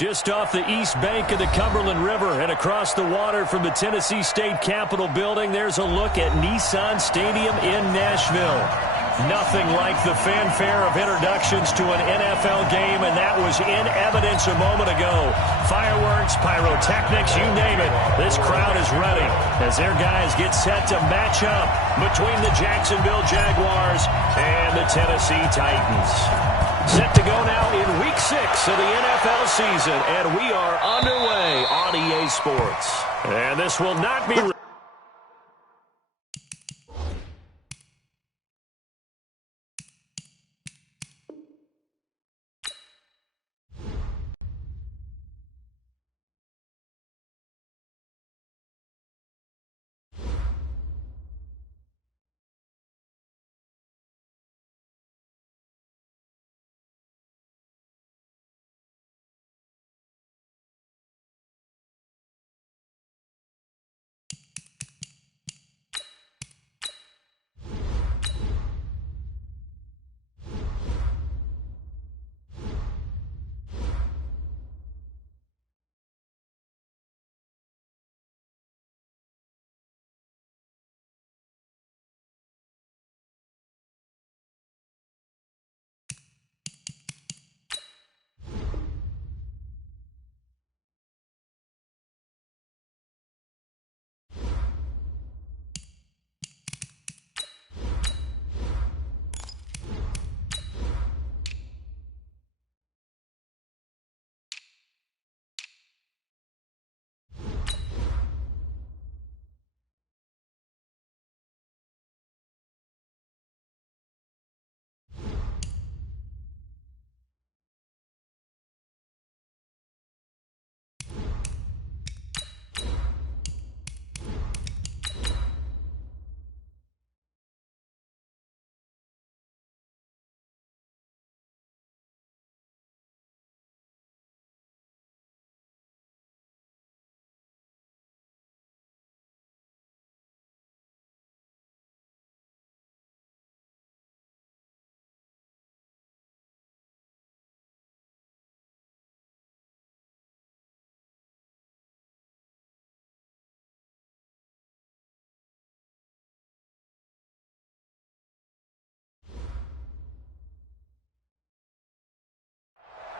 Just off the east bank of the Cumberland River and across the water from the Tennessee State Capitol building, there's a look at Nissan Stadium in Nashville. Nothing like the fanfare of introductions to an NFL game, and that was in evidence a moment ago. Fireworks, pyrotechnics, you name it. This crowd is ready as their guys get set to match up between the Jacksonville Jaguars and the Tennessee Titans. Set to go now in Week 6 of the NFL season, and we are underway on EA Sports. And this will not be...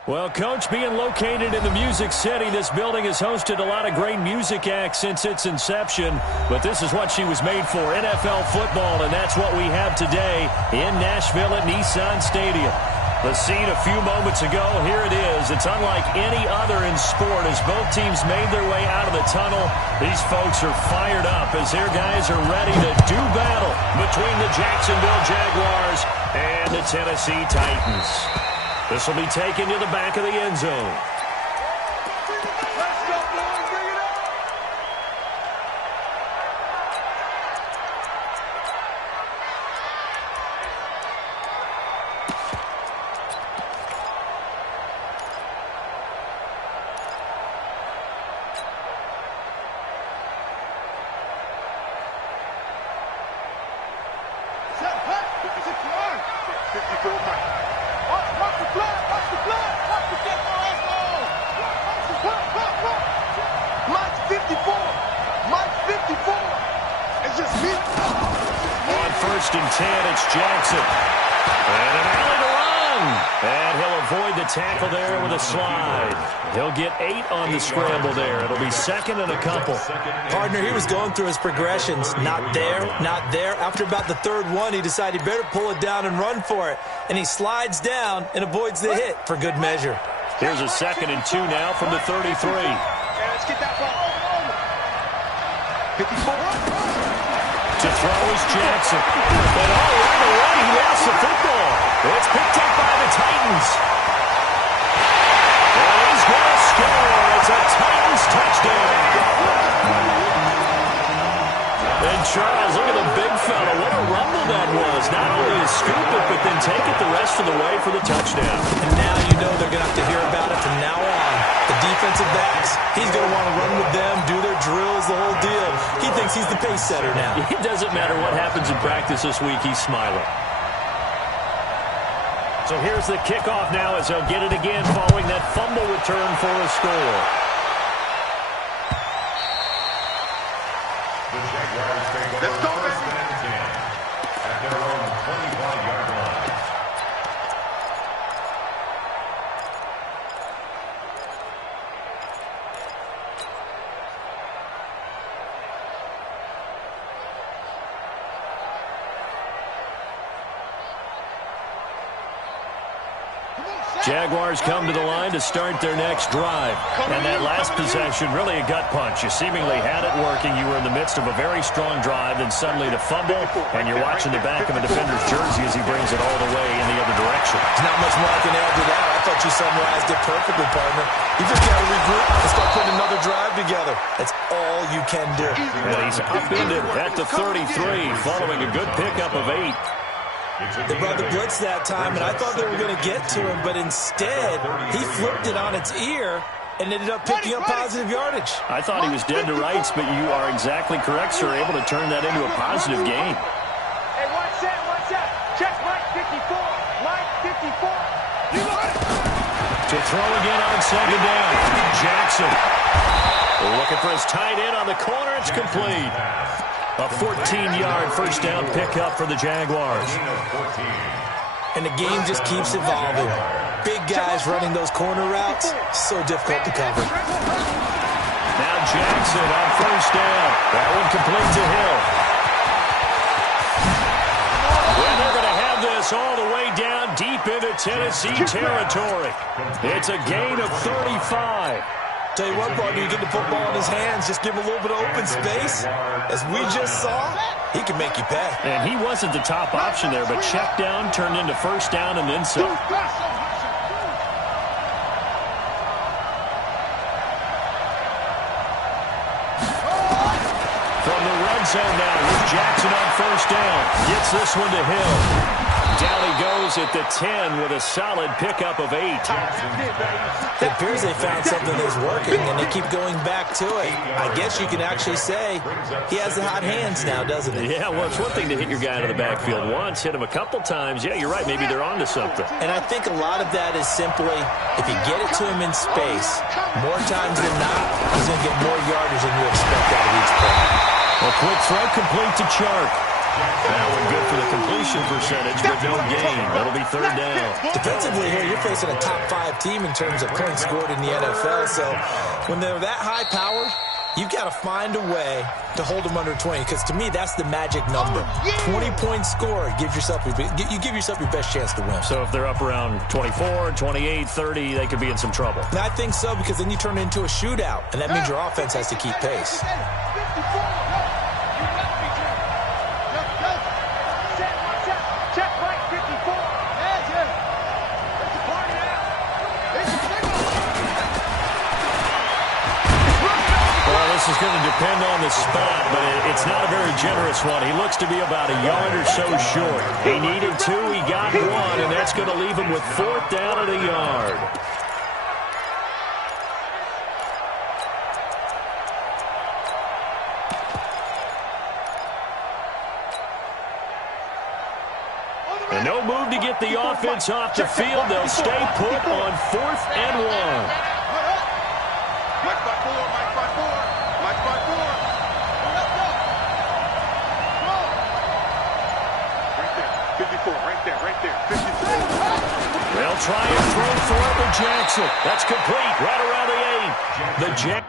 Well, Coach, being located in the Music City, this building has hosted a lot of great music acts since its inception. But this is what she was made for, NFL football, and that's what we have today in Nashville at Nissan Stadium. The scene a few moments ago, here it is. It's unlike any other in sport as both teams made their way out of the tunnel. These folks are fired up as their guys are ready to do battle between the Jacksonville Jaguars and the Tennessee Titans. This will be taken to the back of the end zone. Tackle there with a slide. He'll get 8 on the scramble there. It'll be second and a couple. Partner, he was going through his progressions. Not there, not there. After about the third one, he decided he better pull it down and run for it. And he slides down and avoids the hit for good measure. Here's a 2nd and 2 now from the 33. Let's get that ball. 54. To throw is Jackson. And all right away, he lost the football. It's picked up by the Titans. He's going to score. It's a Titans touchdown. And Charles, look at the big fella. What a rumble that was. Not only to scoop it, but then take it the rest of the way for the touchdown. And now you know they're going to have to hear about it from now on. The defensive backs, he's going to want to run with them, do their drills, the whole deal. He thinks he's the pace setter now. It doesn't matter what happens in practice this week. He's smiling. So here's the kickoff now as they'll get it again following that fumble return for a score. The Jaguars take over first and 10 at their own 25-yard line. Jaguars come to the line to start their next drive. And that last possession, really a gut punch. You seemingly had it working. You were in the midst of a very strong drive, then suddenly the fumble, and you're watching the back of a defender's jersey as he brings it all the way in the other direction. There's not much more I can add to that. I thought you summarized it perfectly, partner. You just got to regroup and start putting another drive together. That's all you can do. And he's upended at the 33, following a good pickup of 8. They brought the blitz that time, and I thought they were going to get to him, but instead, he flipped it on its ear and ended up picking up positive yardage. I thought he was dead to rights, but you are exactly correct, sir, able to turn that into a positive gain. Hey, watch that. Check Mike 54. Mike 54. You got it. To throw again on second down. Jackson looking for his tight end on the corner. It's complete. A 14-yard first down pickup for the Jaguars. And the game just keeps evolving. Big guys running those corner routes, so difficult to cover. Now Jackson on first down. That one complete to Hill. And they're going to have this all the way down deep into Tennessee territory. It's a gain of 35. Tell you what, partner, you get the football in his hands, just give him a little bit of open space. As we just saw, he can make you pay. And he wasn't the top option there, but check down turned into first down and then some. From the red zone now with Jackson on first down. Gets this one to Hill. Down he goes at the 10 with a solid pickup of 8. It appears they found something that's working, and they keep going back to it. I guess you can actually say he has the hot hands now, doesn't he? Yeah, well, it's one thing to hit your guy out of the backfield once, hit him a couple times. Yeah, you're right. Maybe they're onto something. And I think a lot of that is simply if you get it to him in space, more times than not, he's going to get more yardage than you expect out of each play. A quick throw complete to Chark. That one good for the completion percentage, but no gain. That'll be third down. Defensively here, you're facing a top 5 team in terms of points scored in the NFL. So when they're that high-powered, you've got to find a way to hold them under 20. Because to me, that's the magic number. 20-point score. You give yourself your best chance to win. So if they're up around 24, 28, 30, they could be in some trouble. And I think so, because then you turn it into a shootout, and that means your offense has to keep pace. This is going to depend on the spot, but it's not a very generous one. He looks to be about a yard or so short. He needed 2, he got 1, and that's going to leave him with 4th down at a yard. And no move to get the offense off the field. They'll stay put on 4th and 1. They'll try and throw for the Jackson. That's complete right around the 8. The Jags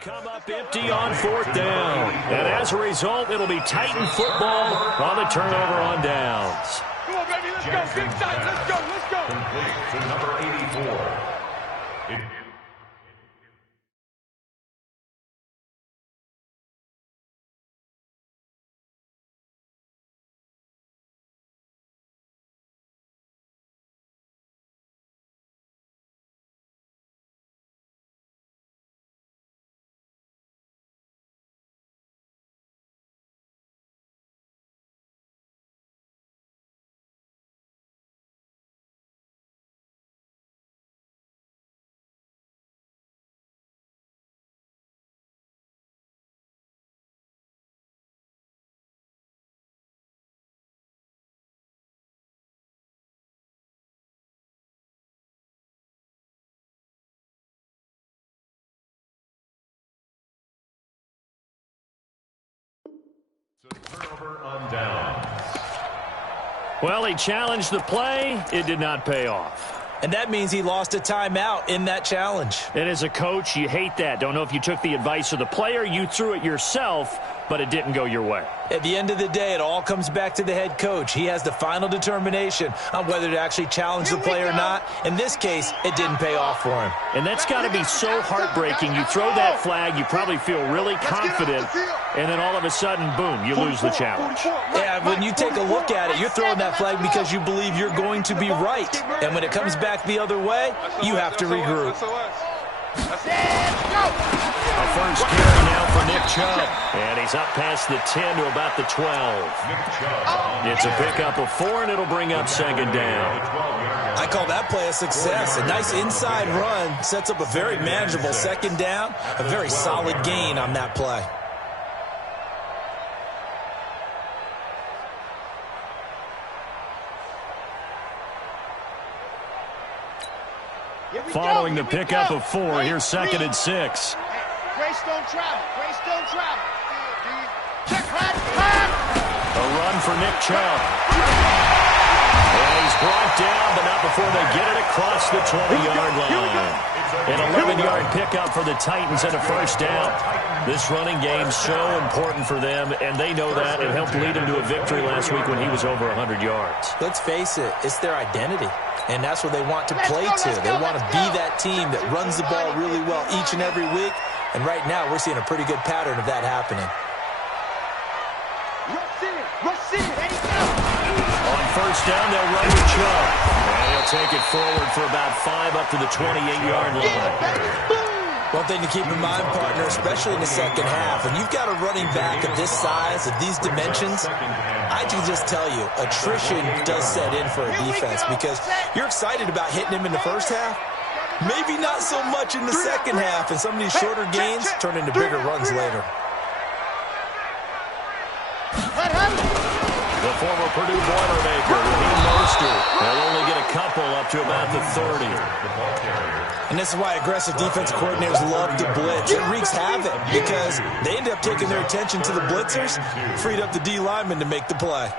come up empty on 4th down. And as a result, it'll be Titan football on the turnover on downs. Come on, baby, let's go. Big time, let's go, let's go. Complete to number 84. Turnover on downs. Well, he challenged the play. It did not pay off. And that means he lost a timeout in that challenge. And as a coach, you hate that. Don't know if you took the advice of the player, you threw it yourself, but it didn't go your way. At the end of the day, it all comes back to the head coach. He has the final determination on whether to actually challenge the play or not. In this case, it didn't pay off for him. And that's got to be so heartbreaking. You throw that flag, you probably feel really confident, and then all of a sudden, boom, you lose the challenge. Yeah, when you take a look at it, you're throwing that flag because you believe you're going to be right. And when it comes back the other way, you have to regroup. A first carry now for Nick Chubb. And he's up past the 10 to about the 12. It's a pickup of 4, and it'll bring up second down. I call that play a success. A nice inside run sets up a very manageable second down. A very solid gain on that play. Following the pickup of 4, here's second and 6. Grace don't travel. Grace don't travel. A run for Nick Chubb. And he's brought down, but not before they get it across the 20-yard line. An 11-yard pickup for the Titans and a first down. This running game so important for them, and they know that. It helped lead them to a victory last week when he was over 100 yards. Let's face it, it's their identity. And that's what they want to play to. They want to be that team that runs the ball really well each and every week. And right now, we're seeing a pretty good pattern of that happening. On first down, they'll run with Chubb. And he'll take it forward for about 5 up to the 28-yard line. One thing to keep in mind, partner, especially in the second half, when you've got a running back of this size, of these dimensions, I can just tell you, attrition does set in for a defense because you're excited about hitting him in the first half. Maybe not so much in the second half, and some of these shorter gains turn into bigger runs later. The former Purdue Boilermaker, Raheem Mostert. They'll only get a couple up to about the 30. And this is why aggressive defense coordinators love to blitz. It wreaks havoc because they end up taking their attention to the blitzers, freed up the D lineman to make the play.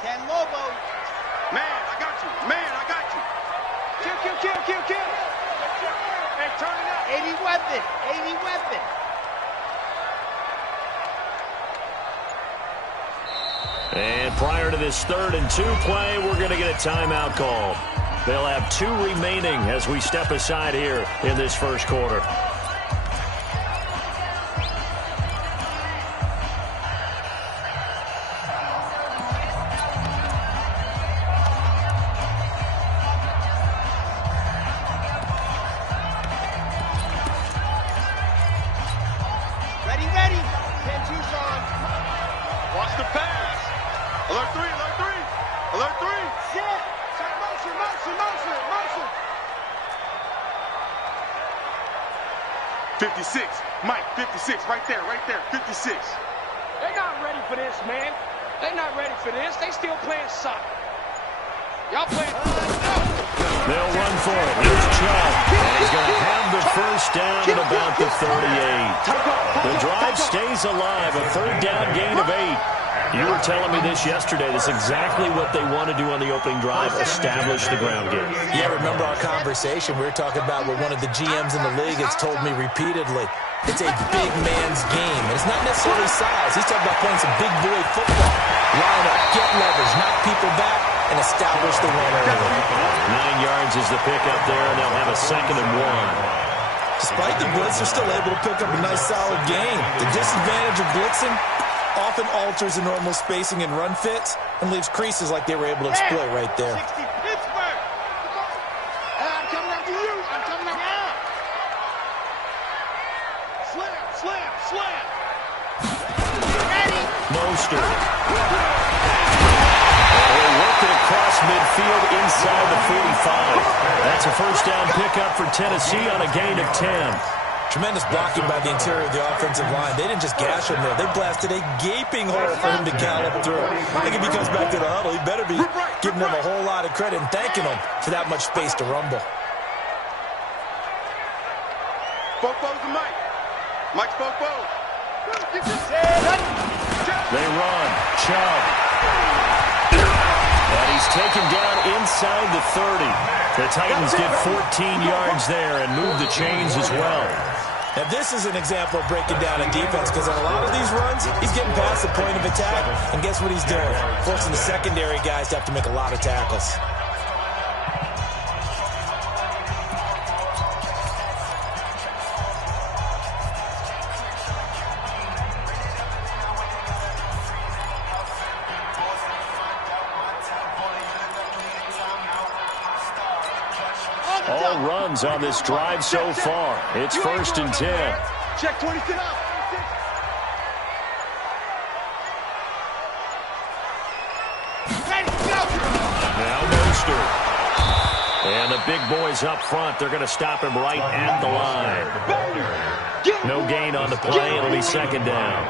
Ten Lobo. Man, I got you. Man, I got you. Kill. Hey, turn it up. 80 weapon. And prior to this 3rd and 2 play, we're going to get a timeout call. They'll have 2 remaining as we step aside here in this first quarter. Ready. 10-2's on. Watch the pass. Alert 3. Sit. Motion. 56. Mike, 56. Right there. 56. They're not ready for this, man. They're not ready for this. They still playing soccer. Y'all playing. They'll run for it. Here's Chubb. And he's going to have the first down at about the 38. The drive stays alive. A 3rd down gain of 8. You were telling me this yesterday. This is exactly what they want to do on the opening drive, establish the ground game. Yeah, remember our conversation. We were talking about what one of the GMs in the league has told me repeatedly. It's a big man's game. And it's not necessarily size. He's talking about playing some big boy football. Line up, get leverage, knock people back, and establish the run early. 9 yards is the pickup there, and they'll have a 2nd and 1. Despite the blitz, they're still able to pick up a nice solid gain. The disadvantage of blitzing often alters the normal spacing and run fits and leaves creases like they were able to exploit right there. 60 Pittsburgh. I'm coming after you. I'm coming after you. Slam. Ready. Mostert. They worked it across midfield inside the 45. That's a first down pickup for Tennessee on a gain of 10. Tremendous blocking by the interior of the offensive line. They didn't just gash him there. They blasted a gaping hole for him to gallop through. I think if he comes back to the huddle, he better be giving them a whole lot of credit and thanking them for that much space to rumble. Fofo's to Mike. Mike's Fofo. They run. Chubb. And he's taken down inside the 30. The Titans get 14 yards there and move the chains as well. Now, this is an example of breaking down a defense because on a lot of these runs, he's getting past the point of attack, and guess what he's doing? Forcing the secondary guys to have to make a lot of tackles. All runs on this drive so far. It's 1st and 10. Check 26. Now Mostert. And the big boys up front, they're going to stop him right at the line. No gain on the play. It'll be 2nd down.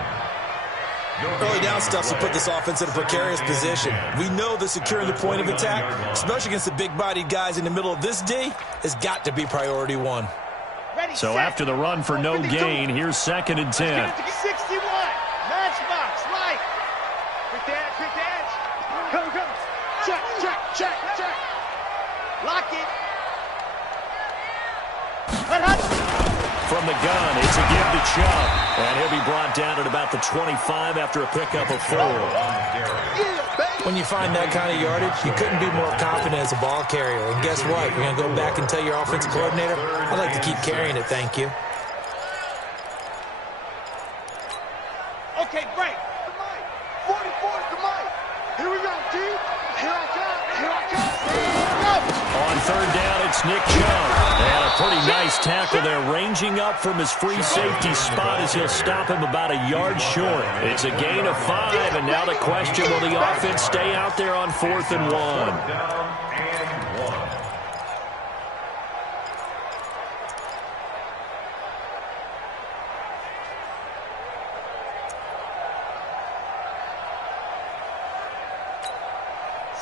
Early down stuff to put this offense in a precarious position. We know that securing the point of attack, especially against the big-bodied guys in the middle of this D, has got to be priority one. So after the run for no gain, here's 2nd and 10. 61. Matchbox, right. Quick edge. Come. Check. Lock it. From the gun, it's a give to Chubb. And he'll be brought down at about the 25 after a pickup of 4. When you find that kind of yardage, you couldn't be more confident as a ball carrier. And guess what? You're going to go back and tell your offensive coordinator, I'd like to keep carrying it, thank you. Okay, break. 44 to Mike. Here we go, T. Here I come. On 3rd down, it's Nick Chubb. And a pretty nice tackle there, ranging up from his free safety spot as he'll stop him about a yard short. It's a gain of 5, and now the question, will the offense stay out there on 4th and 1?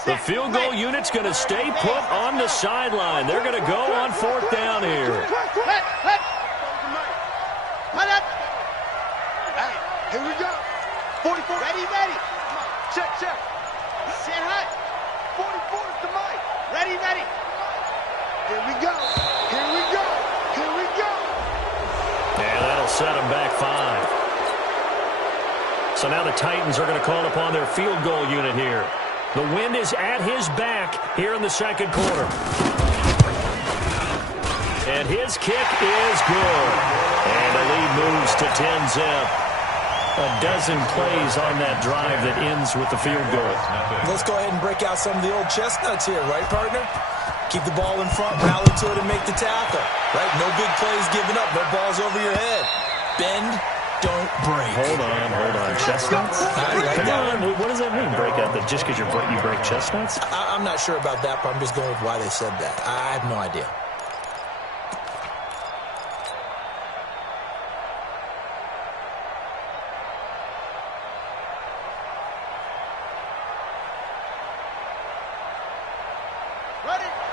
The field goal unit's going to stay put on the sideline. They're going to go on 4th down here. Here we go. 44. Ready. Check. Set hut. 44 to Mike. Ready. Here we go. Yeah, that'll set them back 5. So now the Titans are going to call upon their field goal unit here. The wind is at his back here in the 2nd quarter. And his kick is good. And the lead moves to 10-zip. A dozen plays on that drive that ends with the field goal. Let's go ahead and break out some of the old chestnuts here, right, partner? Keep the ball in front, rally to it, and make the tackle. Right? No big plays given up. No balls over your head. Bend, don't break. Hold on. Chestnuts? Come on. What does that mean, break out? That just because you break chestnuts? I'm not sure about that, but I'm just going with why they said that. I have no idea.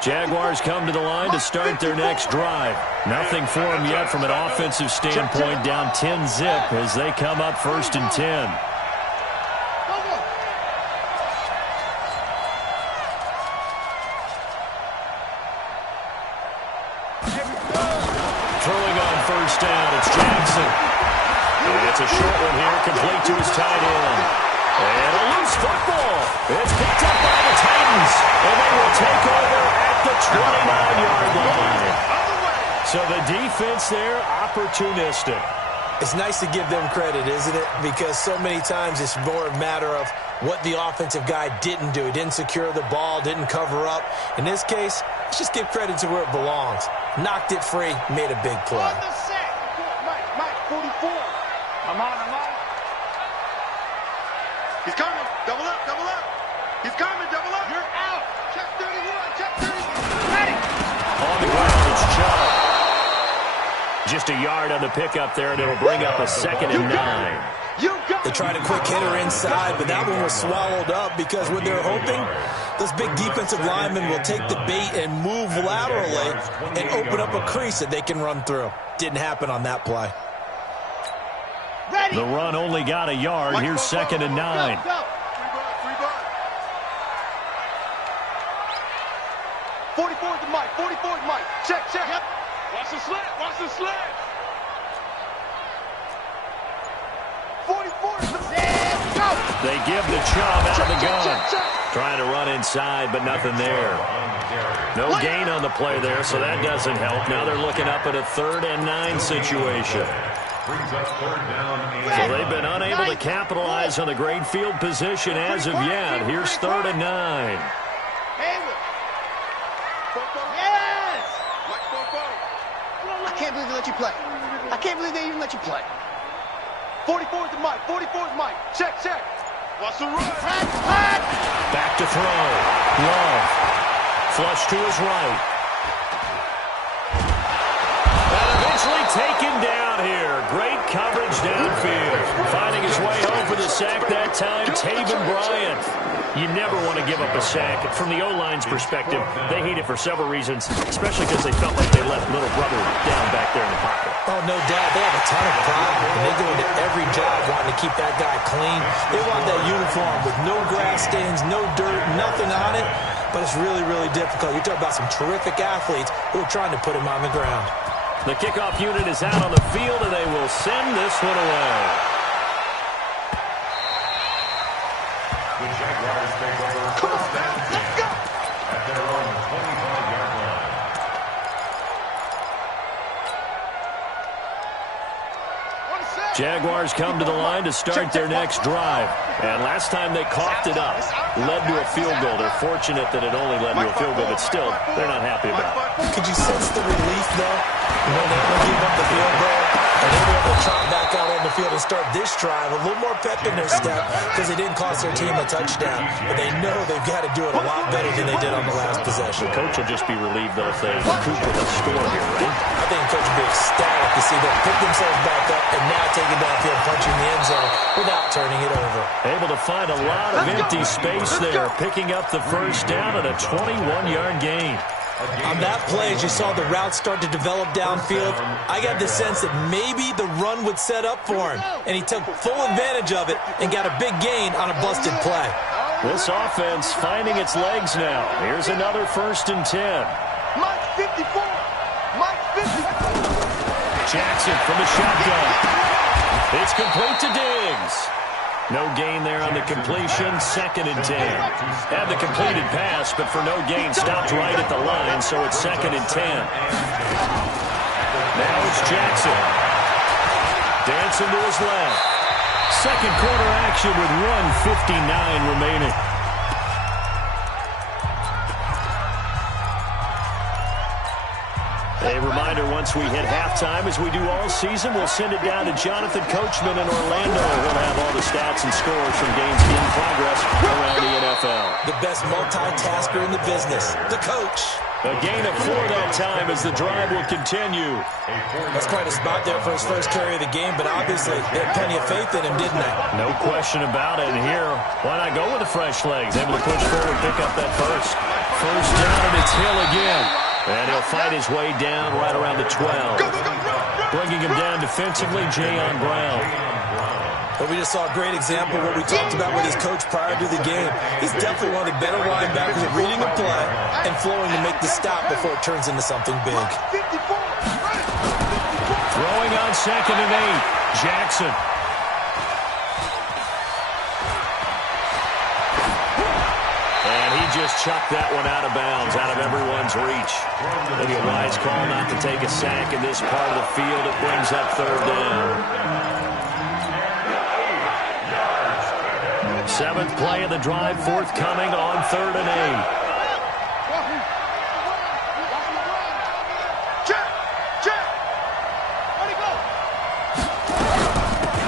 Jaguars come to the line to start their next drive. Nothing for them yet from an offensive standpoint, down 10-zip as they come up 1st and 10. Throwing on 1st down, it's Jackson. And it's a short one here, complete to his tight end. And a loose football. It's picked up by the Titans, and they will take over at the 29-yard line. So the defense there, opportunistic. It's nice to give them credit, isn't it? Because so many times it's more a matter of what the offensive guy didn't do. He didn't secure the ball, didn't cover up. In this case, let's just give credit to where it belongs. Knocked it free, made a big play. On the set. Mike, 44. I'm on. He's coming. Double up. He's coming. Double up. You're out. Check 31. Ready. On the ground, it's Chubb. Just a yard on the pickup there, and it'll bring up a 2nd and 9. They tried a quick hitter inside, but that one was swallowed up because what they're hoping, those big defensive linemen will take the bait and move laterally and open up a crease that they can run through. Didn't happen on that play. The run only got a yard. Here's 2nd and 9. 44 to Mike. 44 to Mike. Check. Yep. Watch the slant. 44 to go. They give the Chubb out of the gun. Trying to run inside, but nothing there. No gain on the play there, so that doesn't help. Now they're looking up at a 3rd and 9 situation. So they've been unable to capitalize on the great field position as of yet. Here's 3rd and 9. Yes! I can't believe they let you play. I can't believe they even let you play. 44 to Mike. 44 to Mike. Check. Watch the run. Back to throw. Love. Flush to his right. And eventually taken down here. Great coverage downfield. Finding his way home for the sack that time, Taven Bryant. You never want to give up a sack. From the O-line's perspective, they hate it for several reasons, especially because they felt like they left little brother down back there in the pocket. Oh, no doubt. They have a ton of pride, and they go into every job wanting to keep that guy clean. They want that uniform with no grass stains, no dirt, nothing on it. But it's really, really difficult. You talk about some terrific athletes who are trying to put him on the ground. The kickoff unit is out on the field, and they will send this one away. The Jaguars take over first down 10 at their own 25-yard line. Jaguars come to the line to start their next drive. And last time they coughed it up, led to a field goal. They're fortunate that it only led to a field goal, but still, they're not happy about it. Could you sense the relief, though? You know, they gave up the field goal, and they were able to trot back out on the field and start this drive. A little more pep in their step because they didn't cost their team a touchdown. But they know they've got to do it a lot better than they did on the last possession. The coach will just be relieved, though, if they recoup with a score here, right? I think the coach will be ecstatic to see them pick themselves back up and now take it downfield, punching the end zone without turning it over. Able to find a lot of empty space there, picking up the first down at a 21-yard gain. On that play, as you saw the route start to develop downfield, I got the sense that maybe the run would set up for him, and he took full advantage of it and got a big gain on a busted play. This offense finding its legs now. Here's another 1st and 10. Mike 54. Mike 54. Jackson from the shotgun. It's complete to Diggs. No gain there on the completion, 2nd and 10. Had the completed pass, but for no gain, stopped right at the line, so it's 2nd and 10. Now it's Jackson. Dancing to his left. Second quarter action with 1:59 remaining. A reminder, once we hit halftime, as we do all season, we'll send it down to Jonathan Coachman in Orlando. He'll have all the stats and scores from games in progress around the NFL. The best multitasker in the business, the coach. A gain of 4 that time as the drive will continue. That's quite a spot there for his first carry of the game, but obviously they had plenty of faith in him, didn't they? No question about it. And here, why not go with the fresh legs? Able to push forward, pick up that first. First down, and it's Hill again. And he'll fight his way down right around the 12. Bringing him down defensively, Jayon Brown. But we just saw a great example of what we talked about with his coach prior to the game. He's definitely one of the better linebackers at reading a play and flowing to make the stop before it turns into something big. Throwing on 2nd and 8, Jackson. Just chucked that one out of bounds, out of everyone's reach. Maybe a wise call not to take a sack in this part of the field. It brings up 3rd down. 7th play of the drive forthcoming on 3rd and 8.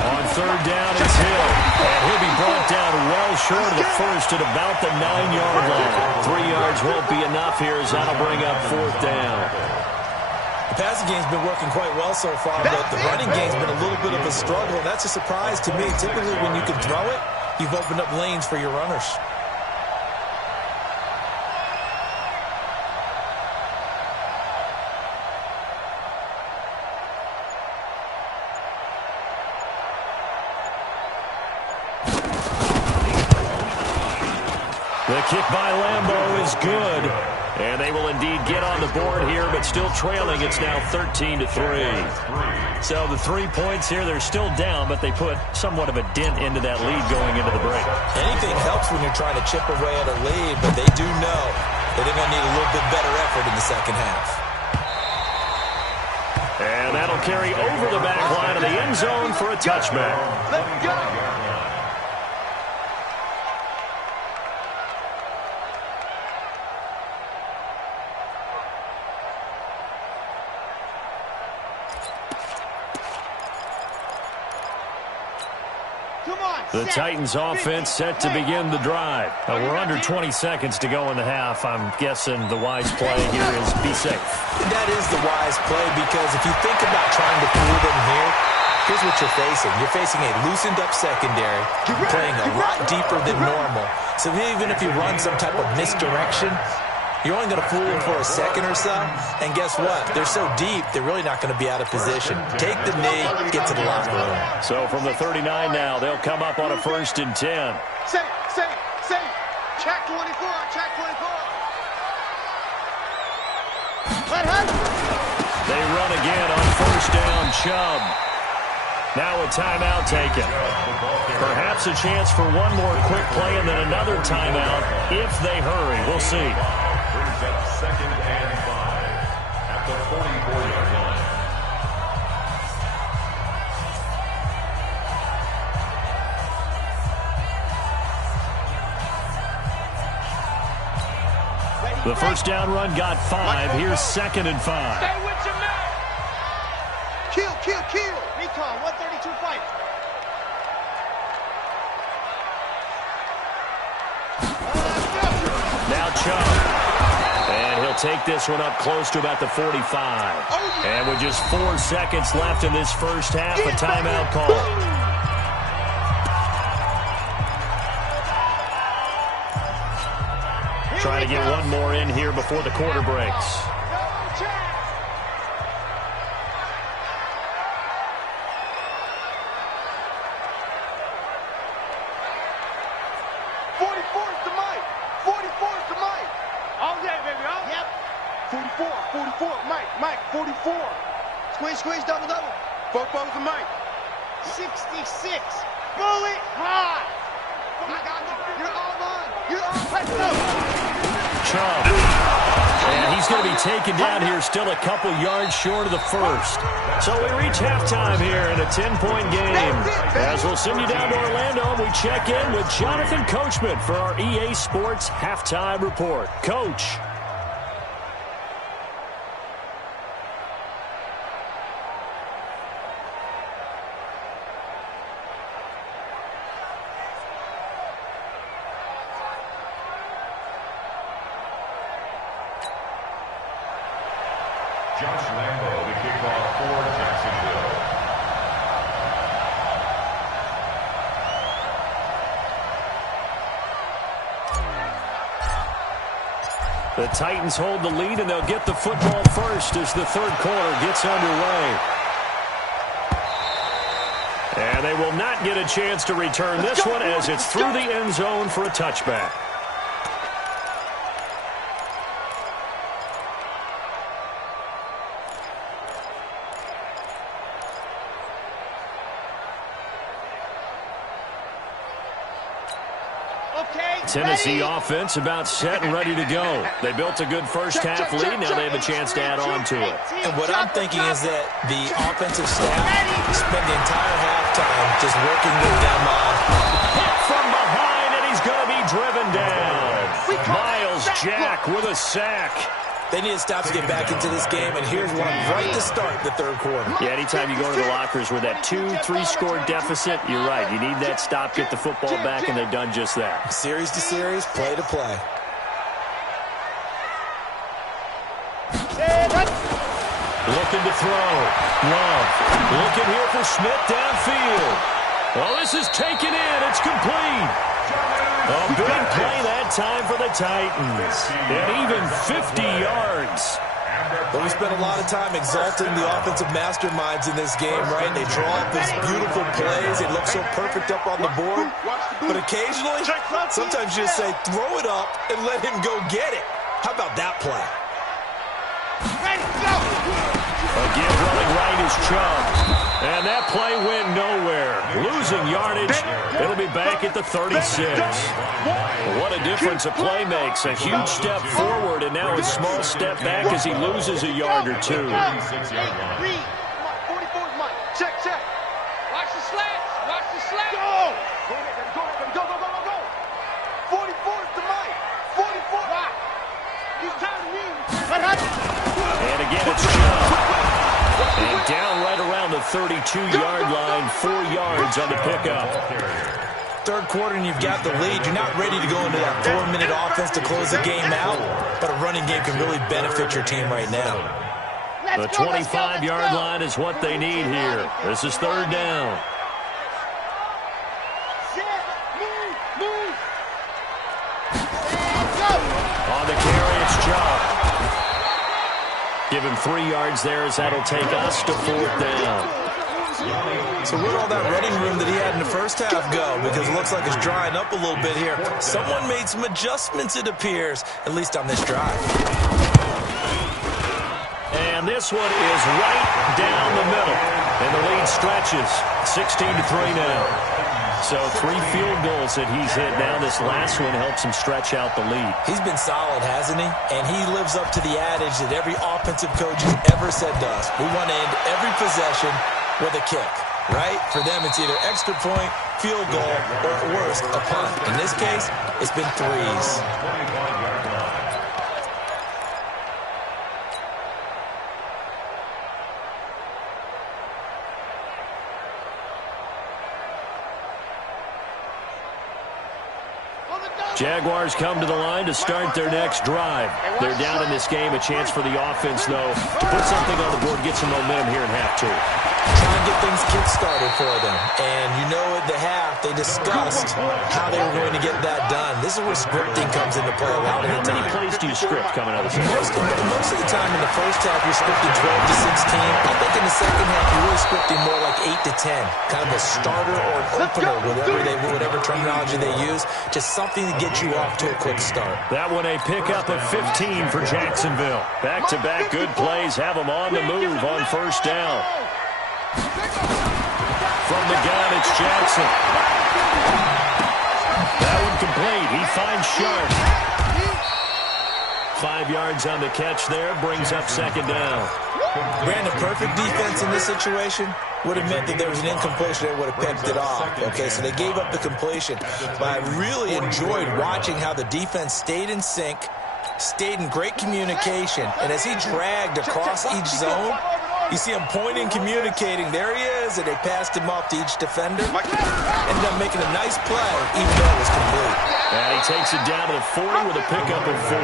On 3rd down, it's Hill. And he'll be brought down well short of the first at about the 9-yard line. 3 yards won't be enough here as that'll bring up 4th down. The passing game's been working quite well so far, but the running game's been a little bit of a struggle, and that's a surprise to me. Typically, when you can throw it, you've opened up lanes for your runners. The kick by Lambeau is good. And they will indeed get on the board here, but still trailing. It's now 13-3. So the 3 points here, they're still down, but they put somewhat of a dent into that lead going into the break. Anything helps when you're trying to chip away at a lead, but they do know that they're going to need a little bit better effort in the second half. And that'll carry over the back line of the end zone for a touchback. Let's go. The Titans offense set to begin the drive. We're under 20 seconds to go in the half. I'm guessing the wise play here is be safe. That is the wise play, because if you think about trying to fool them here, here's what you're facing. You're facing a loosened up secondary, playing a lot deeper than normal. So even if you run some type of misdirection, you're only going to fool them for a second or so. And guess what? They're so deep, they're really not going to be out of position. Take the knee, get to the locker room. So from the 39 now, they'll come up on a 1st and 10. Safe. Check 24, check 24. They run again on 1st down, Chubb. Now a timeout taken. Perhaps a chance for one more quick play and then another timeout if they hurry. We'll see. Brings up 2nd and 5 at the 44-yard line. The 1st down run got 5. Here's 2nd and 5. Stay with your man. Kill. Recon, 132 fight. Now Chubb. And he'll take this one up close to about the 45. And with just 4 seconds left in this first half, a timeout call. Trying to get one more in here before the quarter breaks. Mike, 44. Squeeze, double. Four's the Mike. 66. Bullet high. You're on. Let's go. Chubb. And he's going to be taken down here, still a couple yards short of the first. So we reach halftime here in a 10-point game. As we'll send you down to Orlando, we check in with Jonathan Coachman for our EA Sports Halftime Report. Coach. Josh Lambeau, the kickoff for Jacksonville. The Titans hold the lead, and they'll get the football first as the third quarter gets underway. And they will not get a chance to return this one as it's through the end zone for a touchback. Tennessee offense about set and ready to go. They built a good first half lead. Now they have a chance to add on to it. And what I'm thinking is that the offensive staff spent the entire halftime just working with them on. Hit from behind, and he's going to be driven down. Miles Jack with a sack. They need to stop to get back into this game, and here's one right to start the third quarter. Yeah, anytime you go to the lockers with that 2-3 score deficit, you're right. You need that stop, get the football back, and they've done just that. Series to series, play to play. Looking to throw. Love. Looking here for Smith downfield. Well, this is taken in. It's complete. A big play that time for the Titans. And even 50 yards. But we spent a lot of time exalting the offensive masterminds in this game, right? They draw up these beautiful plays. They look so perfect up on the board. But occasionally, sometimes you just say, throw it up and let him go get it. How about that play? Again, running right is Chubb. And that play went nowhere. Losing yardage. It'll be back at the 36. What a difference a play makes. A huge step forward and now a small step back as he loses a yard or two. 44 is mine. Check, check. Watch the slats. Watch the slats. Go! Go, go, go, go, go. 44 is to Mike. 44. Rock. He's counting you. And again, it's Chubb. And down right around the 32-yard line, 4 yards on the pickup. Third quarter and you've got the lead. You're not ready to go into that 4-minute offense to close the game out, but a running game can really benefit your team right now. The 25-yard line is what they need here. This is third down. On the carry, it's Chubb. Give him 3 yards there as that'll take us to fourth down. So where'd all that running room that he had in the first half go? Because it looks like it's drying up a little bit here. Someone made some adjustments, it appears, at least on this drive. And this one is right down the middle. And the lead stretches. 16-3 now. So 3 field goals that he's hit now. This last one helps him stretch out the lead. He's been solid, hasn't he? And he lives up to the adage that every offensive coach has ever said to us. We want to end every possession with a kick, right? For them, it's either extra point, field goal, or at worst, a punt. In this case, it's been threes. Jaguars come to the line to start their next drive. They're down in this game. A chance for the offense, though, to put something on the board, get some momentum here in half 2. Trying to get things kick-started for them. And you know at the half, they discussed how they were going to get that done. This is where scripting comes into play a lot of the time. How many plays do you script coming out of the second? Most of the time in the first half, you're scripting 12 to 16. I think in the second half, you're really scripting more like 8 to 10. Kind of a starter or an opener, whatever terminology they use. Just something to get you off to a quick start. That one a pickup of 15 for Jacksonville. Back-to-back good plays have them on the move on first down. From the gun, it's Jackson. That one complete. He finds Sharp. 5 yards on the catch there. Brings up second down. Brandon, perfect defense in this situation would have meant that there was an incompletion. They would have picked it off. Okay, so they gave up the completion. But I really enjoyed watching how the defense stayed in sync, stayed in great communication. And as he dragged across each zone, you see him pointing, communicating. There he is, and they passed him off to each defender. Ended up making a nice play, even though it was complete. And he takes it down to the 40 with a pickup of 4.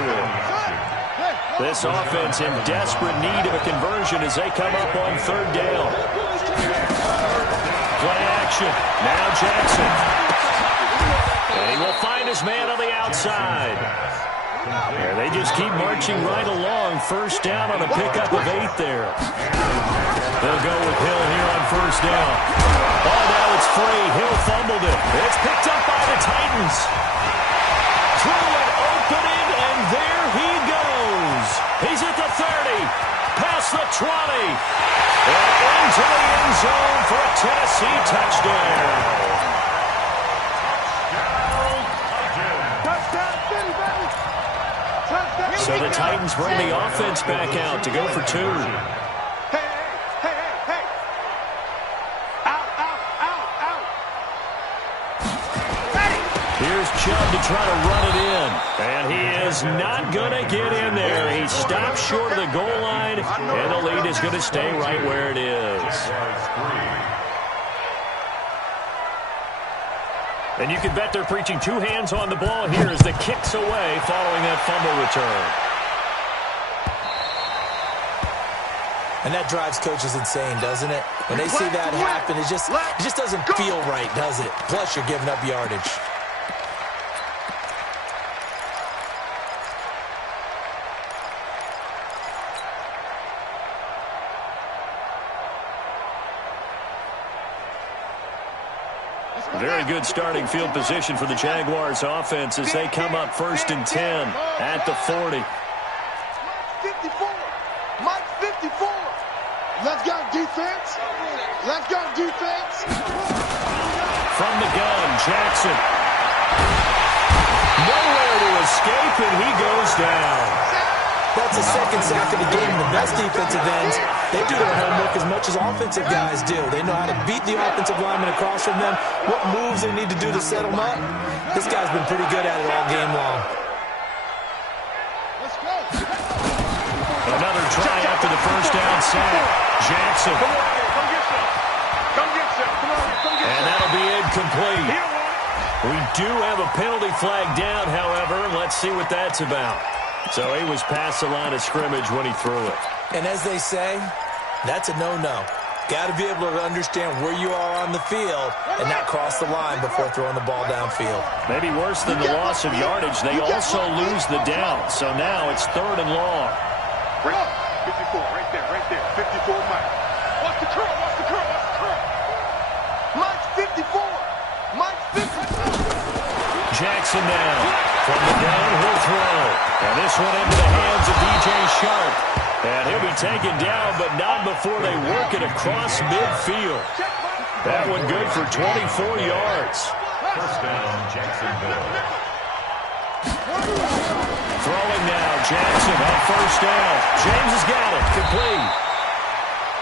This offense in desperate need of a conversion as they come up on third down. Play action. Now Jackson. And he will find his man on the outside. And they just keep marching right along. First down on a pickup of 8 there. They'll go with Hill here on first down. Oh, now it's free. Hill fumbled it. It's picked up by the Titans. Through an opening, and there he goes. He's at the 30, past the 20, and into the end zone for a Tennessee touchdown. So the Titans bring the offense back out to go for 2. Hey. Out. Here's Chubb to try to run it in. And he is not going to get in there. He stops short of the goal line, and the lead is going to stay right where it is. And you can bet they're preaching 2 hands on the ball here as the kick's away following that fumble return. And that drives coaches insane, doesn't it? When they see that happen, it just doesn't feel right, does it? Plus, you're giving up yardage. Very good starting field position for the Jaguars offense as they come up 1st and 10 at the 40. 54. Mike 54. Let's go defense. Let's go defense. From the gun, Jackson. Nowhere to escape, and he goes down. That's the second sack of the game. The best defensive ends, they do their homework as much as offensive guys do. They know how to beat the offensive lineman across from them, what moves they need to do to set them up. This guy's been pretty good at it all game long. Another try after the first down sack. Jackson. And that'll be incomplete. We do have a penalty flag down, however. Let's see what that's about. So he was past the line of scrimmage when he threw it. And as they say, that's a no-no. Got to be able to understand where you are on the field and not cross the line before throwing the ball downfield. Maybe worse than the loss of yardage, they also lose the down. So now it's 3rd and long. 54, right there, 54, Mike. Watch the curl, watch the curl, watch the curl. Mike's 54. Mike's 54. Jackson now. From the gun, he'll throw. And this one into the hands of DJ Sharp. And he'll be taken down, but not before they work it across midfield. That one good for 24 yards. First down, Jacksonville. Throwing now, Jackson on 1st down. James has got it, complete.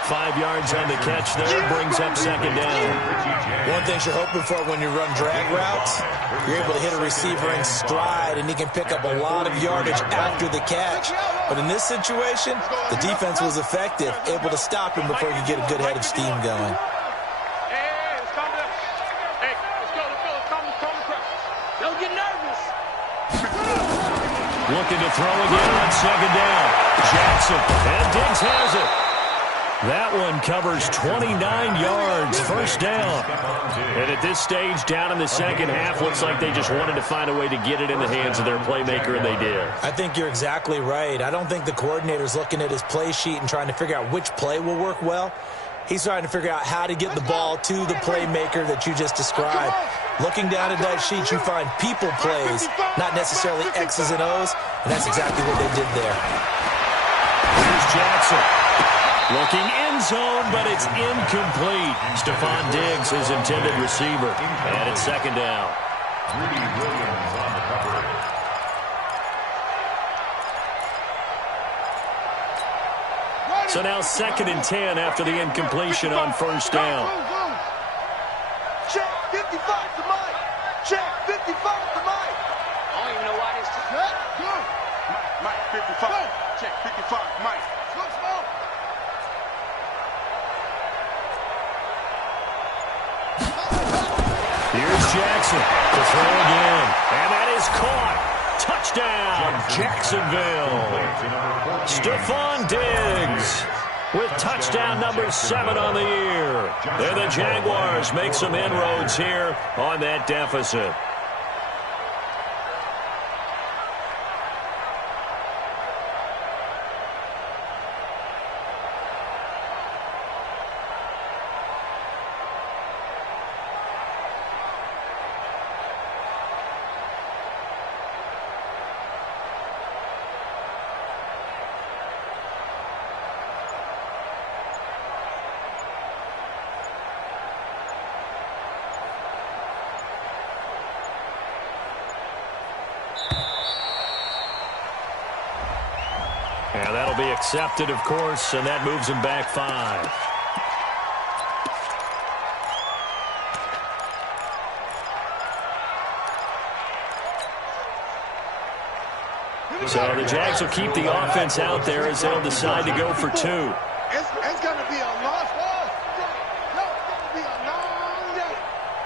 5 yards on the catch there, brings up 2nd down. One thing you're hoping for when you run drag routes, you're able to hit a receiver in stride, and he can pick up a lot of yardage after the catch. But in this situation, the defense was effective, able to stop him before he could get a good head of steam going. Hey, let's calm down. Hey, let's go, calm the pressure. Don't get nervous. Looking to throw again on 2nd down. Jackson, and Diggs has it. That one covers 29 yards, 1st down. And at this stage, down in the second half, looks like they just wanted to find a way to get it in the hands of their playmaker, and they did. I think you're exactly right. I don't think the coordinator's looking at his play sheet and trying to figure out which play will work well. He's trying to figure out how to get the ball to the playmaker that you just described. Looking down at that sheet, you find people plays, not necessarily X's and O's, and that's exactly what they did there. Here's Jackson. Looking end zone, but it's incomplete. Stephon Diggs, his intended receiver. And it's 2nd down. Williams on the coverage. So now 2nd and 10 after the incompletion on 1st down. Check 55 to Mike. Check 55 to Mike. I don't even know why this is. Mike, 55. Check 55, Mike. Here's Jackson to throw again. And that is caught. Touchdown, Jacksonville. Stephon Diggs with touchdown number 7 on the year. And the Jaguars make some inroads here on that deficit. And that'll be accepted, of course, and that moves him back 5. So the Jags will keep the offense out there as they'll decide to go for 2. It's going to be a long day. No, it's going to be a long day.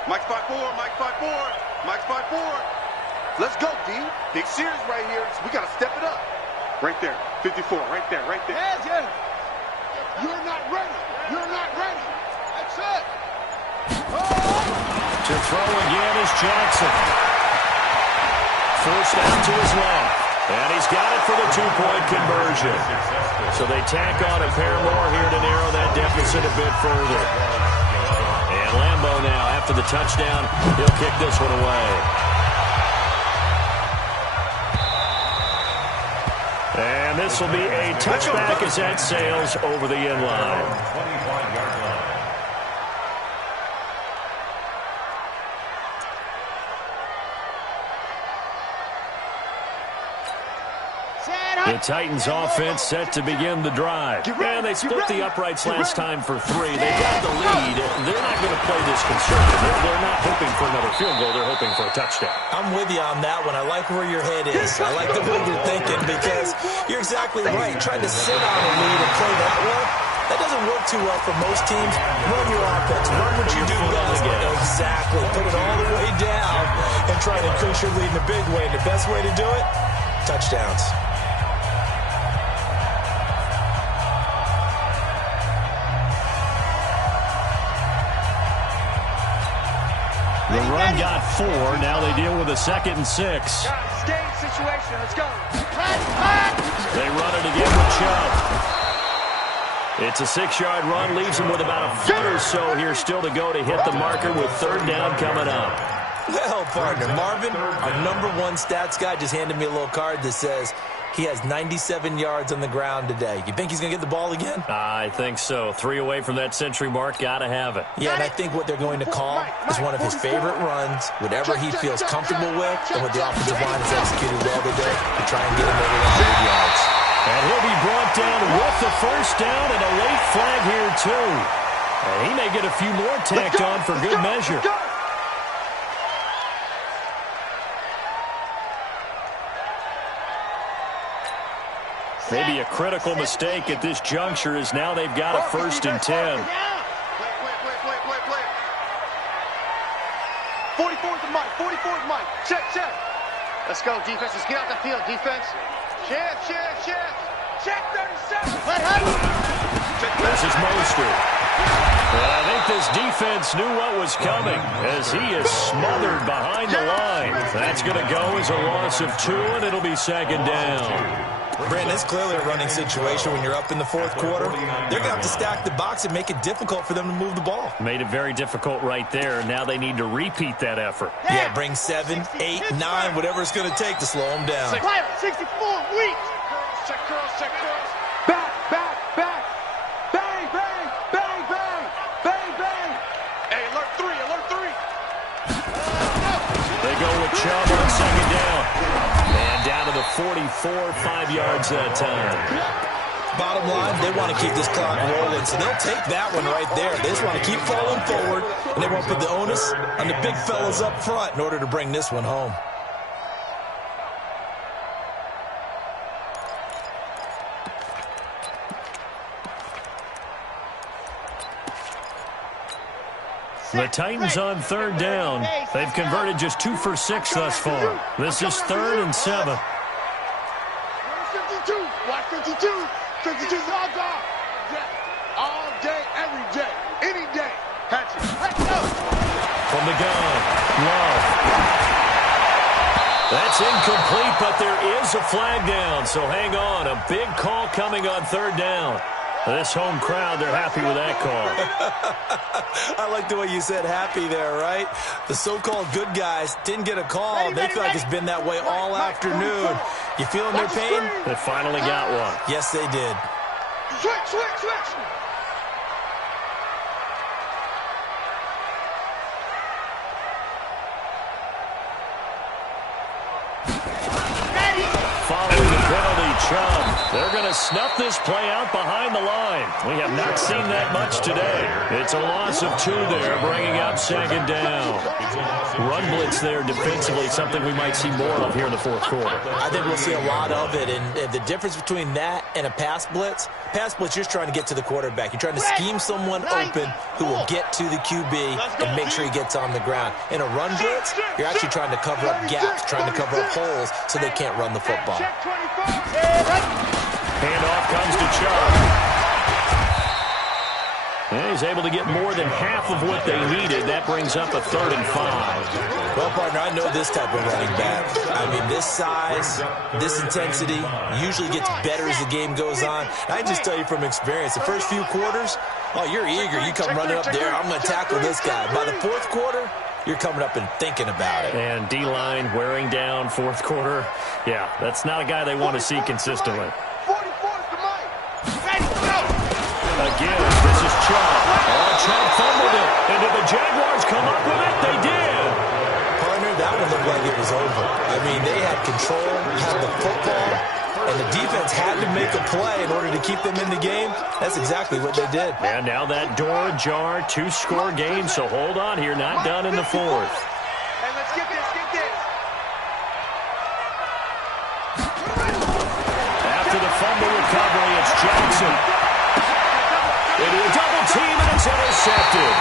Mike's 5'4", Mike's 5'4", Mike's 5'4". Let's go, D. Big series right here. We got to step it up. Right there, 54, right there, right there. Yeah. You're not ready. You're not ready. That's it. To throw again is Jackson. Forced out to his left. And he's got it for the two-point conversion. So they tack on a pair more here to narrow that deficit a bit further. And Lambeau now, after the touchdown, he'll kick this one away. And this will be a touchback as that sails over the end line. 25-yard line. The Titans offense set to begin the drive. And they split the uprights last time for 3. They got the lead. They're not going to play this conservative. They're not hoping for another field goal. They're hoping for a touchdown. I'm with you on that one. I like where your head is. I like the way you're thinking because you're exactly right. Trying to sit on a lead and play that way, that doesn't work too well for most teams. Run your offense. Run what you do best. Exactly. Put it all the way down and try to increase your lead in a big way. And the best way to do it, touchdowns. The run got 4. Now they deal with a 2nd and 6. Stay situation. Let's go. They run it again with Chubb. It's a 6-yard run. Leaves him with about a foot or so here still to go to hit the marker with 3rd down coming up. Well, partner, Marvin, our #1 stats guy, just handed me a little card that says he has 97 yards on the ground today. You think he's going to get the ball again? I think so. 3 away from that century mark. Got to have it. Yeah, and I think what they're going to call is one of his favorite runs, whatever he feels comfortable with, and what the offensive line has executed well today to try and get him over 100 yards. And he'll be brought down with the 1st down and a late flag here, too. And he may get a few more tacked on for good measure. Maybe a critical mistake at this juncture is now they've got a 1st and 10. Wait. 44's the mic. 44's mic. Check. Let's go, defense. Let's get out the field, defense. Check. Check 37. This is Mostert. And I think this defense knew what was coming as he is smothered behind the line. That's going to go as a loss of 2, and it'll be 2nd down. Brandon, it's clearly a running situation when you're up in the 4th quarter. They're going to have to stack the box and make it difficult for them to move the ball. Made it very difficult right there. Now they need to repeat that effort. Yeah, bring 7, 8, 9, whatever it's going to take to slow them down. 64 weeks. Check curls. Back. Bang. Hey, alert 3. They go with Chubb on 2nd down. And down to the 44, 5 yards that time. Bottom line, they want to keep this clock rolling, so they'll take that one right there. They just want to keep falling forward, and they want to put the onus on the big fellas up front in order to bring this one home. The Titans on 3rd down. They've converted just 2 for 6 thus far. This is 3rd and 7. 52. Watch 52. 52 all day. All day, every day, any day. Hatchet. Let's go. From the gun, Love. That's incomplete, but there is a flag down, so hang on. A big call coming on 3rd down. This home crowd, they're happy with that call. I like the way you said happy there, right? The so-called good guys didn't get a call. They feel like it's been that way all afternoon. You feeling their pain? They finally got one. Yes, they did. Switch. Following the penalty, Chubb. They're going to snuff this play out behind the line. We have not seen that much today. It's a loss of 2 there, bringing up 2nd down. Run blitz there defensively, something we might see more of here in the 4th quarter. I think we'll see a lot of it, and the difference between that and a pass blitz, you're just trying to get to the quarterback. You're trying to scheme someone open who will get to the QB and make sure he gets on the ground. In a run blitz, you're actually trying to cover up gaps, trying to cover up holes so they can't run the football. Handoff comes to Chubb. And he's able to get more than half of what they needed. That brings up a 3rd and 5. Well, partner, I know this type of running back. I mean, this size, this intensity usually gets better as the game goes on. I just tell you from experience, the first few quarters, oh, you're eager. You come running up there, I'm going to tackle this guy. By the 4th quarter, you're coming up and thinking about it. And D-line wearing down 4th quarter. Yeah, that's not a guy they want to see consistently. Again, this is Chubb. Oh, Chubb fumbled it. And did the Jaguars come up with it? They did. Partner, that one looked like it was over. I mean, they had control, had the football, and the defense had to make a play in order to keep them in the game. That's exactly what they did. And now that door ajar, 2-score game, so hold on here. Not done in the 4th. Hey, let's get this, get this. After the fumble recovery, it's Jackson. Into a double team, and it's intercepted.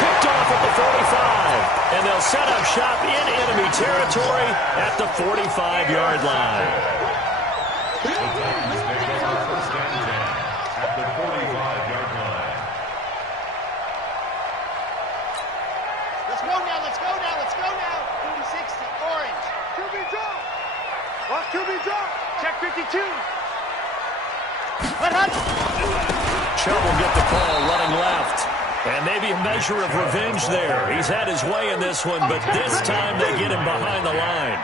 Picked off at the 45. And they'll set up shop in enemy territory at the 45-yard line. The Titans take over 1st and 10 at the 45-yard line. Let's go now, let's go now, let's go now. 40-60, orange. QB drop. Watch QB drop. Check 52. Chubb will get the call running left. And maybe a measure of revenge there. He's had his way in this one, but this time they get him behind the line.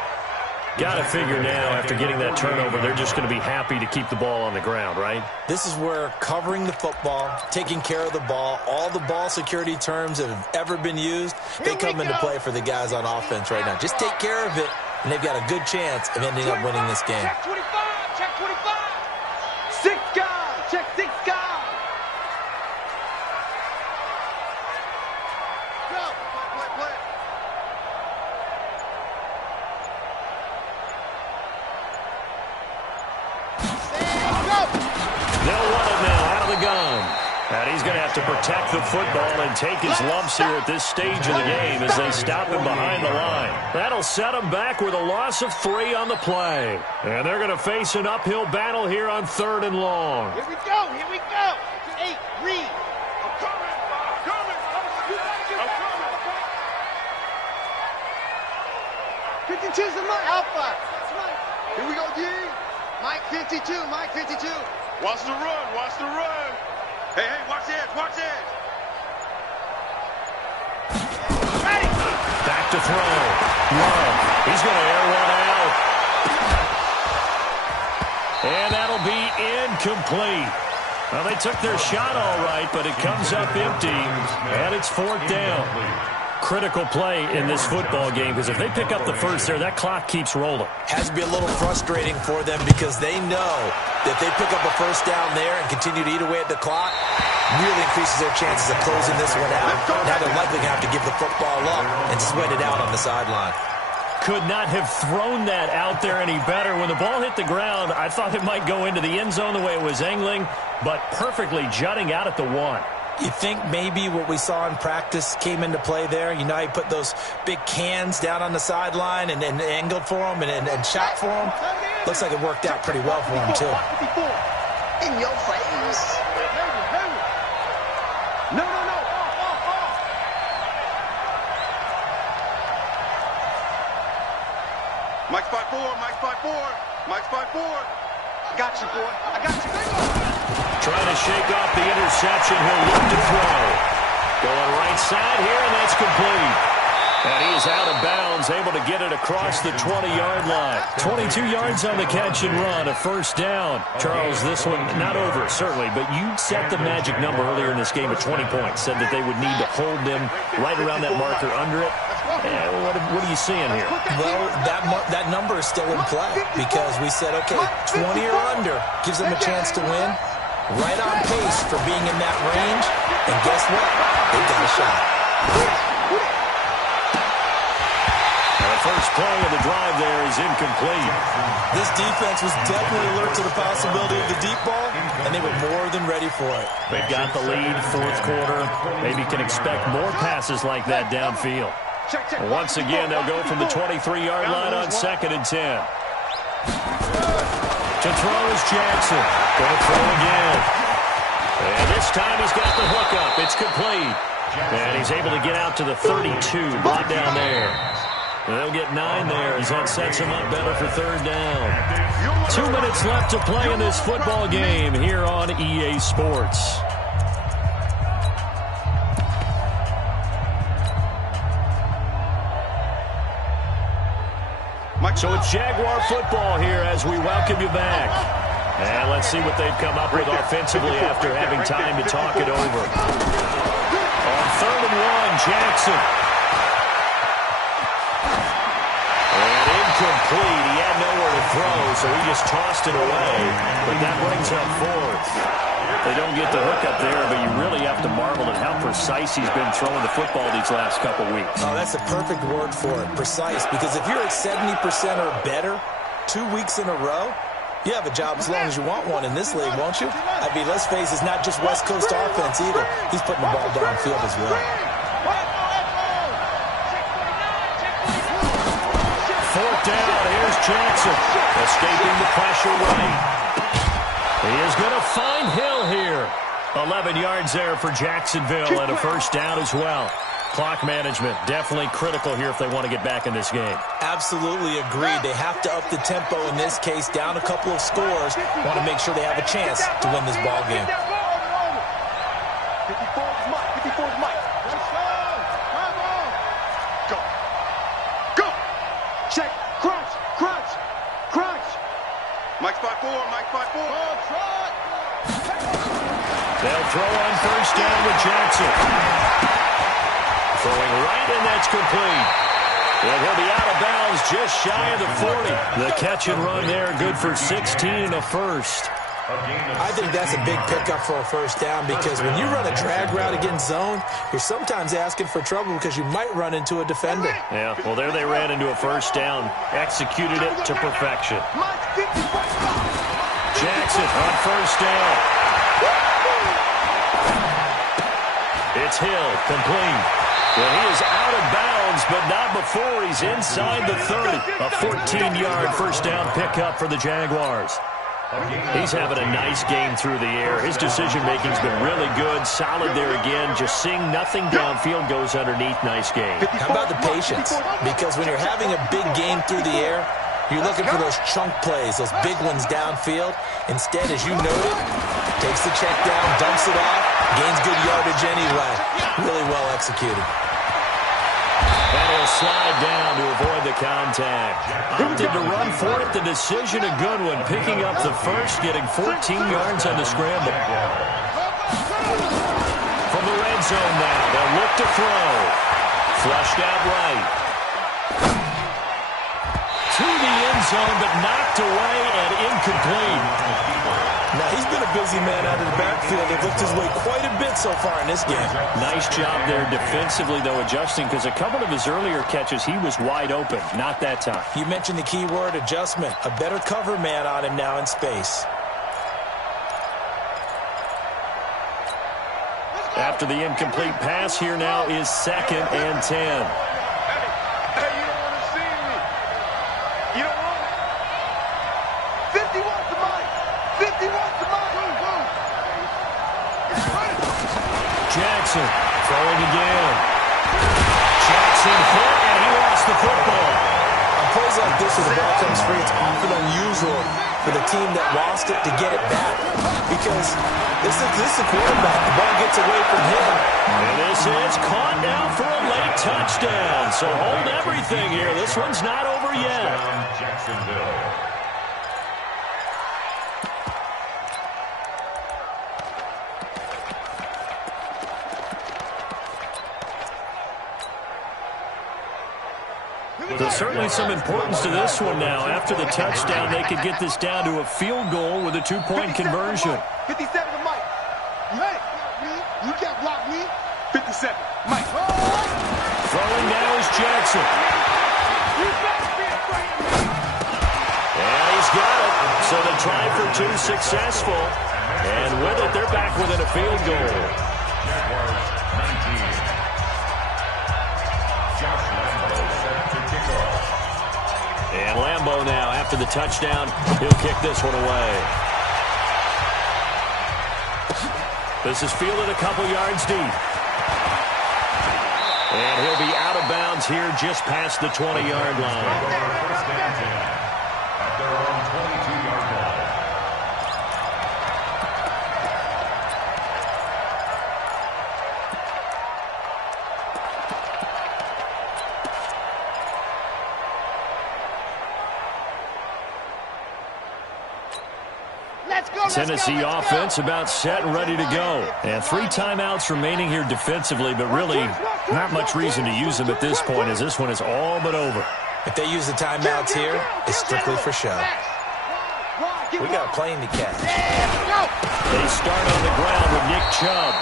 Got to figure now, after getting that turnover, they're just going to be happy to keep the ball on the ground, right? This is where covering the football, taking care of the ball, all the ball security terms that have ever been used, they come into play for the guys on offense right now. Just take care of it, and they've got a good chance of ending up winning this game. Check 25, check 25. 6 guys, check 6 guys. Go, play. They'll run it now out of the gun. And he's going to have to protect the football and take his lumps here at this stage of the game as they stop him behind the line. That'll set him back with a loss of 3 on the play. And they're going to face an uphill battle here on 3rd and long. Here we go, here we go. 8, read. I'm coming. 52's the Mike. Alpha. That's Mike. Here we go, D. Mike 52, Mike 52. Watch the run, watch the run. Hey, watch this, watch this. Ready. Back to throw. Love. He's going to air one out. And that'll be incomplete. Well, they took their shot all right, but it comes up empty, and it's 4th down. Critical play in this football game, because if they pick up the first there, that clock keeps rolling. Has to be a little frustrating for them because they know that if they pick up a first down there and continue to eat away at the clock, really increases their chances of closing this one out. Now they're likely going to have to give the football up and sweat it out on the sideline. Could not have thrown that out there any better. When the ball hit the ground, I thought it might go into the end zone the way it was angling, but perfectly jutting out at the 1. You think maybe what we saw in practice came into play there? You know, he put those big cans down on the sideline and angled for them and shot for them. Looks like it worked out pretty well for him, too. In your face. No. Mike's by 4, Mike's by 4, Mike's by 4. I got you, boy. I got you. Trying to shake off the interception. He'll look to throw. Going right side here, and that's complete. And he is out of bounds, able to get it across the 20-yard line. 22 yards on the catch and run, a first down. Charles, this one not over, certainly, but you set the magic number earlier in this game at 20 points. Said that they would need to hold them right around that marker under it. What are you seeing here? Well, that number is still in play because we said, okay, 20 or under gives them a chance to win. Right on pace for being in that range. And guess what? They've got a shot. The first play of the drive there is incomplete. This defense was definitely alert to the possibility of the deep ball, and they were more than ready for it. They've got the lead, 4th quarter. Maybe can expect more passes like that downfield. Once again, they'll go from the 23-yard line on 2nd and 10. To throw is Jackson. Going to throw again. And this time he's got the hookup. It's complete. And he's able to get out to the 32. Brought down there. And they'll get 9 there as that sets him up better for third down. 2 minutes left to play in this football game here on EA Sports. So it's Jaguar football here as we welcome you back. And let's see what they've come up with offensively after having time to talk it over. On 3rd and 1, Jackson. And incomplete. He had nowhere to throw, so he just tossed it away. But that brings up 4th. They don't get the hook up there, but you really have to marvel at how precise he's been throwing the football these last couple weeks. Oh, that's a perfect word for it, precise, because if you're at 70% or better 2 weeks in a row, you have a job as long as you want one in this league, won't you? I mean, let's face it, it's not just West Coast offense either. He's putting the ball downfield as well. 4th down, here's Jackson, escaping the pressure right. He is going to find Hill here. 11 yards there for Jacksonville and a first down as well. Clock management definitely critical here if they want to get back in this game. Absolutely agreed. They have to up the tempo in this case, down a couple of scores. Want to make sure they have a chance to win this ball game. 54 is Mike. 54 is Mike. Go. Go. Check. Crunch. Crunch. Crunch. Mike spot 4. Mike spot 4. They'll throw on first down with Jackson. Throwing right, and that's complete. And he'll be out of bounds just shy of the 40. The catch and run there, good for 16 and a first. I think that's a big pickup for a first down because when you run a drag route against zone, you're sometimes asking for trouble because you might run into a defender. Yeah, well, there they ran into a first down. Executed it to perfection. Jackson on first down. It's Hill, complete. Well, he is out of bounds, but not before he's inside the 30. A 14-yard first down pickup for the Jaguars. He's having a nice game through the air. His decision-making's been really good. Solid there again. Just seeing nothing downfield goes underneath. Nice game. How about the patience? Because when you're having a big game through the air, you're looking for those chunk plays, those big ones downfield. Instead, as you noted, takes the check down, dumps it off, gains good yardage anyway. Really well executed. And he'll slide down to avoid the contact. Opted to run for it. The decision a good one. Picking up the first, getting 14 yards on the scramble. From the red zone now, they'll look to throw. Flushed out right. To the end zone, but knocked away and incomplete. Now, he's been a busy man out of the backfield. They've looked his way quite a bit so far in this game. Nice job there defensively, though, adjusting, because a couple of his earlier catches, he was wide open. Not that time. You mentioned the key word, adjustment. A better cover man on him now in space. After the incomplete pass, here now is 2nd and 10. Jackson throwing again. Jackson hit, and he lost the football. On plays like this, when the ball comes free, it's often unusual for the team that lost it to get it back. Because this is a quarterback. The ball gets away from him. And this is caught now for a late touchdown. So hold everything here. This one's not over yet. Jacksonville. There's certainly some importance to this one now. After the touchdown, they could get this down to a field goal with a 2-point conversion. 57 to Mike. Hey, you can't block me. 57, Mike. Throwing now is Jackson. And he's got it. So the try for 2 successful. And with it, they're back within a field goal. And Lambeau now, after the touchdown, he'll kick this one away. This is fielded a couple yards deep. And he'll be out of bounds here just past the 20-yard line. First and 10 at their own 22-yard line. Tennessee offense about set and ready to go. And 3 timeouts remaining here defensively, but really not much reason to use them at this point as this one is all but over. If they use the timeouts here, it's strictly for show. We got a plane to catch. They start on the ground with Nick Chubb.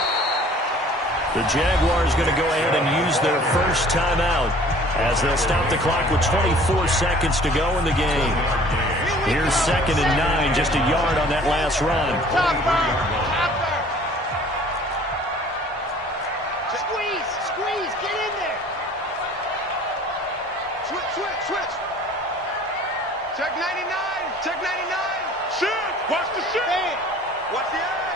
The Jaguars going to go ahead and use their first timeout as they'll stop the clock with 24 seconds to go in the game. Here's 2nd and 9, just a yard on that last run. Squeeze, get in there. Switch. Check 99. Shoot. Watch the shoot. Watch the eye.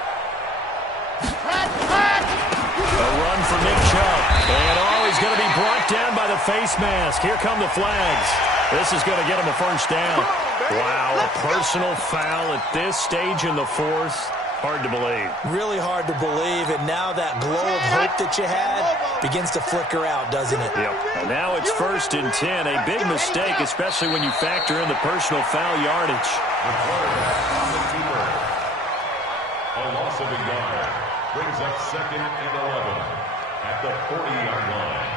A run for Nick Chubb. And he's going to be brought down by the face mask. Here come the flags. This is going to get him a first down. Wow, a personal foul at this stage in the 4th. Hard to believe. Really hard to believe, and now that glow of hope that you had begins to flicker out, doesn't it? Yep. And now it's 1st and 10. A big mistake, especially when you factor in the personal foul yardage. The quarterback on the keeper. A loss of a yard brings up 2nd and 11 at the 40-yard line.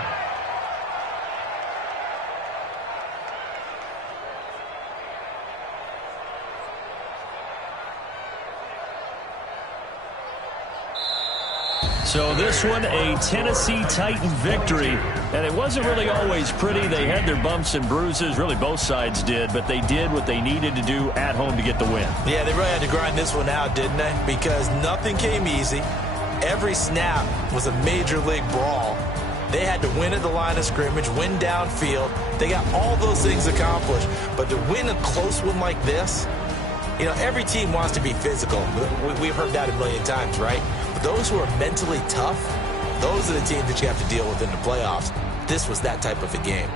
So this one, a Tennessee Titan victory. And it wasn't really always pretty. They had their bumps and bruises. Really, both sides did. But they did what they needed to do at home to get the win. Yeah, they really had to grind this one out, didn't they? Because nothing came easy. Every snap was a major league brawl. They had to win at the line of scrimmage, win downfield. They got all those things accomplished. But to win a close one like this, you know, every team wants to be physical. We've heard that a million times, right? But those who are mentally tough, those are the teams that you have to deal with in the playoffs. This was that type of a game.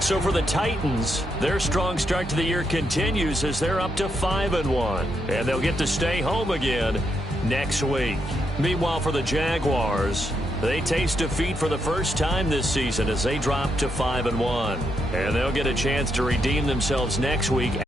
So for the Titans, their strong start to the year continues as they're up to 5-1. And they'll get to stay home again next week. Meanwhile, for the Jaguars, they taste defeat for the first time this season as they drop to 5-1. And they'll get a chance to redeem themselves next week